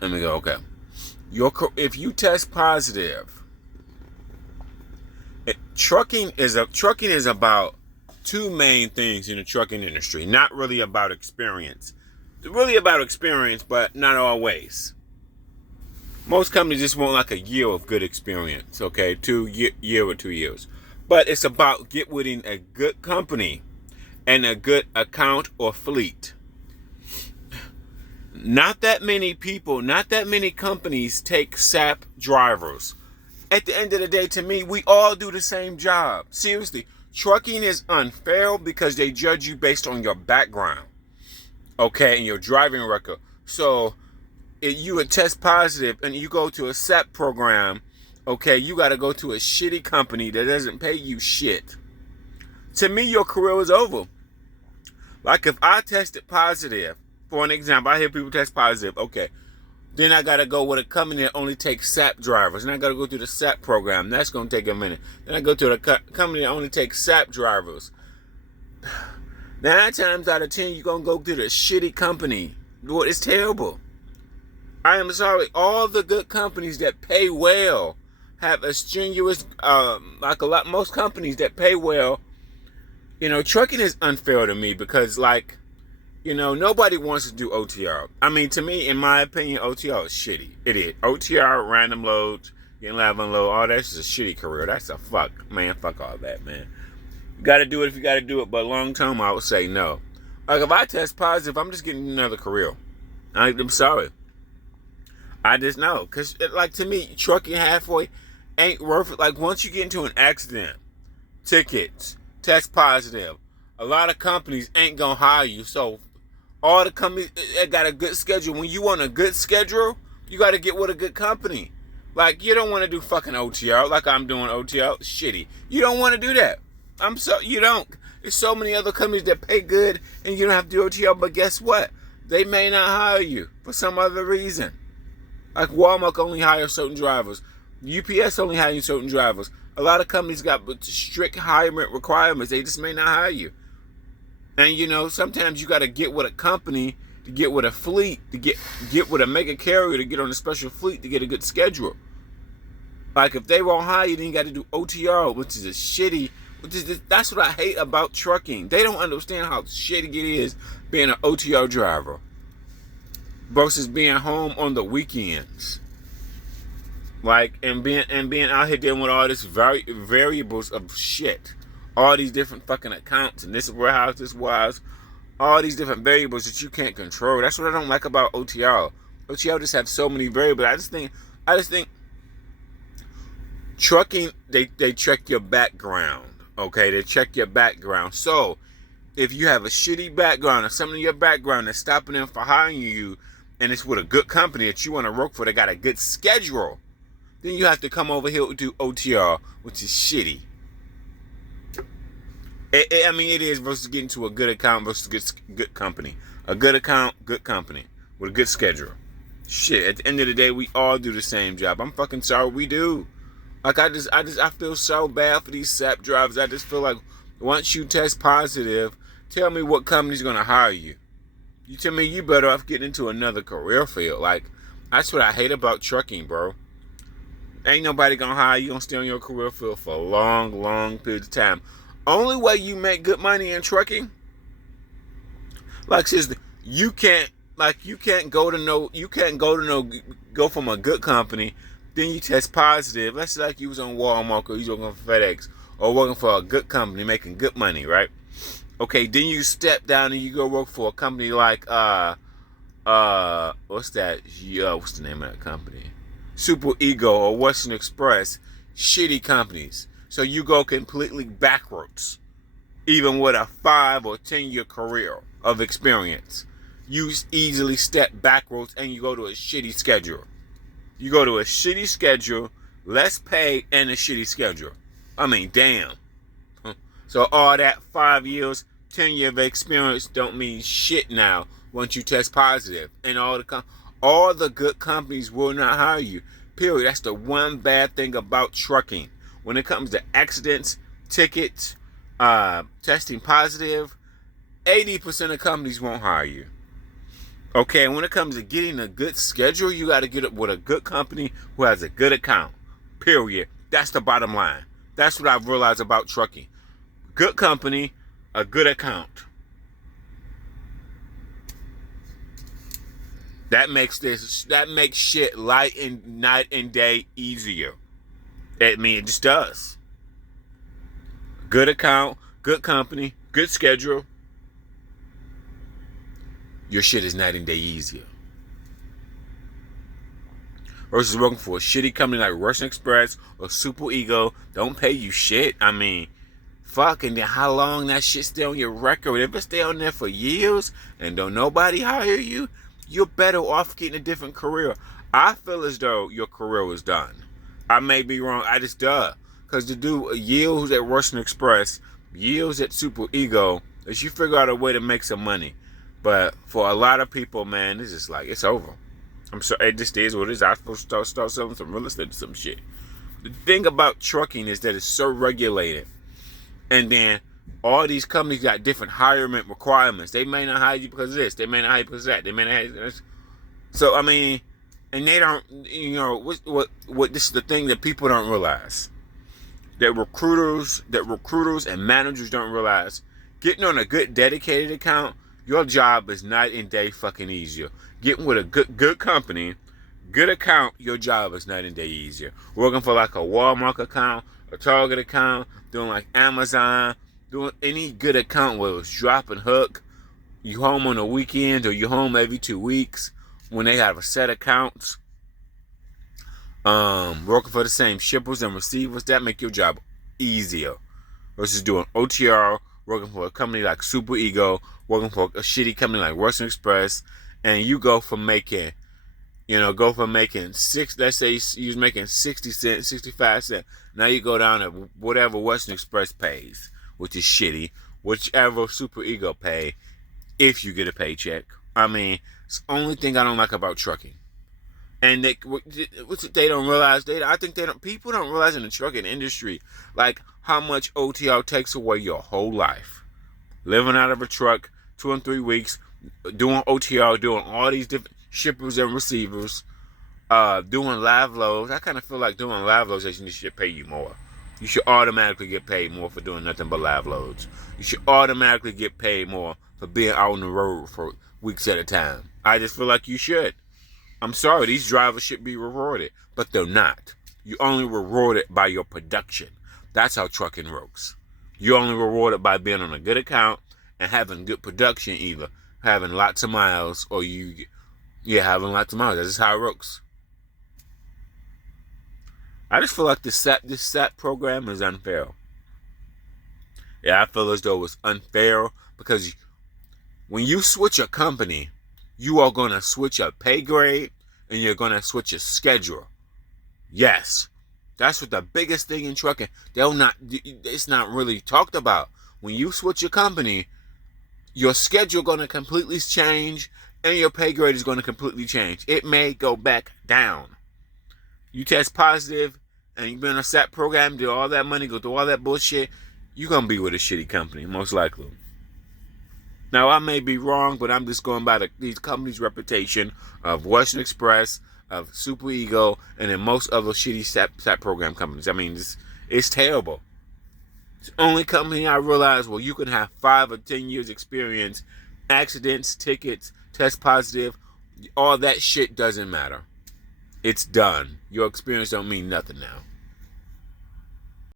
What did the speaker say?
Let me go. Okay. If you test positive, trucking is about two main things in the trucking industry. Not really about experience. Really about experience, but not always. Most companies just want like a year of good experience. Okay, year or 2 years. But it's about getting a good company and a good account or fleet. Not that many people, not that many companies take SAP drivers. At the end of the day, to me, we all do the same job. Seriously, trucking is unfair because they judge you based on your background, okay, and your driving record. So, if you would test positive and you go to a SAP program, okay, you got to go to a shitty company that doesn't pay you shit. To me, your career is over. Like if I tested positive, for an example, I hear people test positive, okay. Then I got to go with a company that only takes SAP drivers. And I got to go through the SAP program. That's going to take a minute. Then I go to the company that only takes SAP drivers. 9 times out of 10, you're going to go to the shitty company. Well, it's terrible. I am sorry. All the good companies that pay well have a strenuous, most companies that pay well. You know, trucking is unfair to me because, like, you know, nobody wants to do OTR. I mean, to me, in my opinion, OTR is shitty. It is. OTR, random loads, getting live unload, all that's just a shitty career. That's a fuck. Man, fuck all that, man. You got to do it if you got to do it, but long term, I would say no. Like, if I test positive, I'm just getting another career. I'm sorry. I just know. Because, like, to me, trucking halfway ain't worth it. Like, once you get into an accident, tickets, test positive, a lot of companies ain't going to hire you. So, all the companies that got a good schedule. When you want a good schedule, you got to get with a good company. Like, you don't want to do fucking OTR like I'm doing OTR. Shitty. You don't want to do that. You don't. There's so many other companies that pay good and you don't have to do OTR, but guess what? They may not hire you for some other reason. Like Walmart only hires certain drivers. UPS only hires certain drivers. A lot of companies got strict hiring requirements. They just may not hire you. And you know, sometimes you got to get with a company to get with a fleet to get with a mega carrier to get on a special fleet to get a good schedule. Like if they won't hire you, then you got to do OTR, which is a shitty. That's what I hate about trucking. They don't understand how shitty it is being an OTR driver versus being home on the weekends. Like and being out here dealing with all this variables of shit. All these different fucking accounts and this warehouse, all these different variables that you can't control. That's what I don't like about OTR. OTR just have so many variables. I just think trucking, they check your background. Okay, they check your background. So if you have a shitty background or something in your background that's stopping them from hiring you, and it's with a good company that you want to work for, they got a good schedule, then you have to come over here to do OTR, which is shitty. I mean, it is versus getting to a good account versus good company. A good account, good company with a good schedule. Shit, at the end of the day, we all do the same job. I'm fucking sorry we do. Like, I feel so bad for these SAP drivers. I just feel like once you test positive, tell me what company's going to hire you. You tell me you better off getting into another career field. Like, that's what I hate about trucking, bro. Ain't nobody going to hire you. You're going to stay on your career field for a long, long period of time. Only way you make good money in trucking, like seriously, you can't go from a good company, then you test positive. Let's say like you was on Walmart or you was working for FedEx or working for a good company making good money, right? Okay, then you step down and you go work for a company like what's that? Yeah, what's the name of that company? Super Ego or Western Express, shitty companies. So you go completely backwards, even with a 5 or 10 year career of experience. You easily step backwards and you go to a shitty schedule. You go to a shitty schedule, less pay, and a shitty schedule. I mean, damn. So all that 5 years, 10 years of experience don't mean shit now once you test positive. And all the good companies will not hire you. Period. That's the one bad thing about trucking. When it comes to accidents, tickets, testing positive, 80% of companies won't hire you. Okay, and when it comes to getting a good schedule, you got to get it with a good company who has a good account. Period. That's the bottom line. That's what I've realized about trucking. Good company, a good account. That makes shit night and day easier. It just does. Good account, good company, good schedule. Your shit is night and day easier. Versus working for a shitty company like Russian Express or Super Ego, don't pay you shit. I mean, fuck, and then how long that shit stay on your record? If it stay on there for years and don't nobody hire you, you're better off getting a different career. I feel as though your career was done. I may be wrong. I just because to do years at Russian Express, years at Super Ego, is you figure out a way to make some money. But for a lot of people, man, it's just like it's over. I'm sorry, it just is what it is. I'm supposed to start selling some real estate or some shit. The thing about trucking is that it's so regulated. And then all these companies got different hirement requirements. They may not hire you because of this. They may not hire you because of that. They may not hire you because of this. So, I mean, and they don't, what this is the thing that people don't realize. That recruiters and managers don't realize. Getting on a good dedicated account, your job is night and day fucking easier. Getting with a good company, good account, your job is night and day easier. Working for like a Walmart account, a Target account, doing like Amazon, doing any good account where it's drop and hook. You home on the weekend or you home every 2 weeks when they have a set accounts. Working for the same shippers and receivers, that make your job easier. Versus doing OTR, working for a company like Super Ego, working for a shitty company like Russian Express, and you go from making, let's say you was making 60 cents, 65 cents. Now you go down to whatever Western Express pays, which is shitty, whichever Super Ego pay, if you get a paycheck. I mean, it's the only thing I don't like about trucking. And they don't realize, people don't realize in the trucking industry, like how much OTR takes away your whole life. Living out of a truck 2 and 3 weeks, doing OTR, doing all these different shippers and receivers, doing live loads. I kind of feel like doing live loads, they should pay you more. You should automatically get paid more for doing nothing but live loads. You should automatically get paid more for being out on the road for weeks at a time. I just feel like you should. I'm sorry, these drivers should be rewarded, but they're not. You only rewarded by your production. That's how trucking works. You're only rewarded by being on a good account and having good production, either having lots of miles or having lots of miles. That's just how it works. I just feel like this SAP program is unfair. Yeah, I feel as though it's unfair because when you switch a company, you are going to switch a pay grade and you're going to switch a schedule. Yes. That's what the biggest thing in trucking, it's not really talked about. When you switch your company, your schedule going to completely change and your pay grade is going to completely change. It may go back down. You test positive and you've been on a SAP program, do all that money, go through all that bullshit, you're going to be with a shitty company, most likely. Now, I may be wrong, but I'm just going by these companies' reputation of Western Express, of Super Ego, and then most other shitty SAP program companies. I mean, it's terrible. It's the only company I realize where you can have 5 or 10 years experience, accidents, tickets, test positive, all that shit doesn't matter. It's done. Your experience don't mean nothing now.